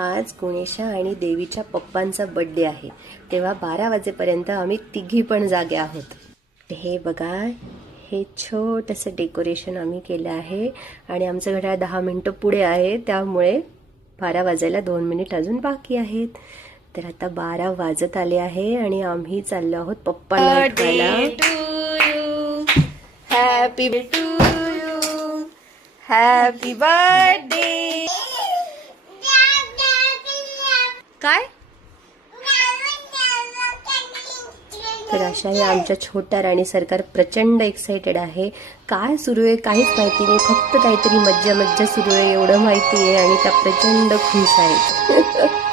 आज गुणेशा आणि देवीच्या पप्पांचा बर्थडे आहे, तेव्हा 12 वाजेपर्यंत आम्ही तिघी पण जागे आहोत. हे बघा, हे छोटंसं डेकोरेशन आम्ही केलं आहे आणि आमचं घड्याळ 10 मिनिटं पुढे आहे, त्यामुळे 12 वाजायला 2 मिनिट अजून बाकी आहेत. तर आता 12 वाजत आले आहे आणि आम्ही चाललो आहोत पप्पांना भेटायला. Happy birthday to you, happy birthday. काय तर अशा या आमच्या छोट्या राणी सरकार प्रचंड एक्साइटेड आहे. काय सुरू आहे काहीच माहिती नाही, फक्त काहीतरी मज्जा मज्जा सुरू आहे एवढं माहिती आहे आणि त्या प्रचंड खुश आहेत.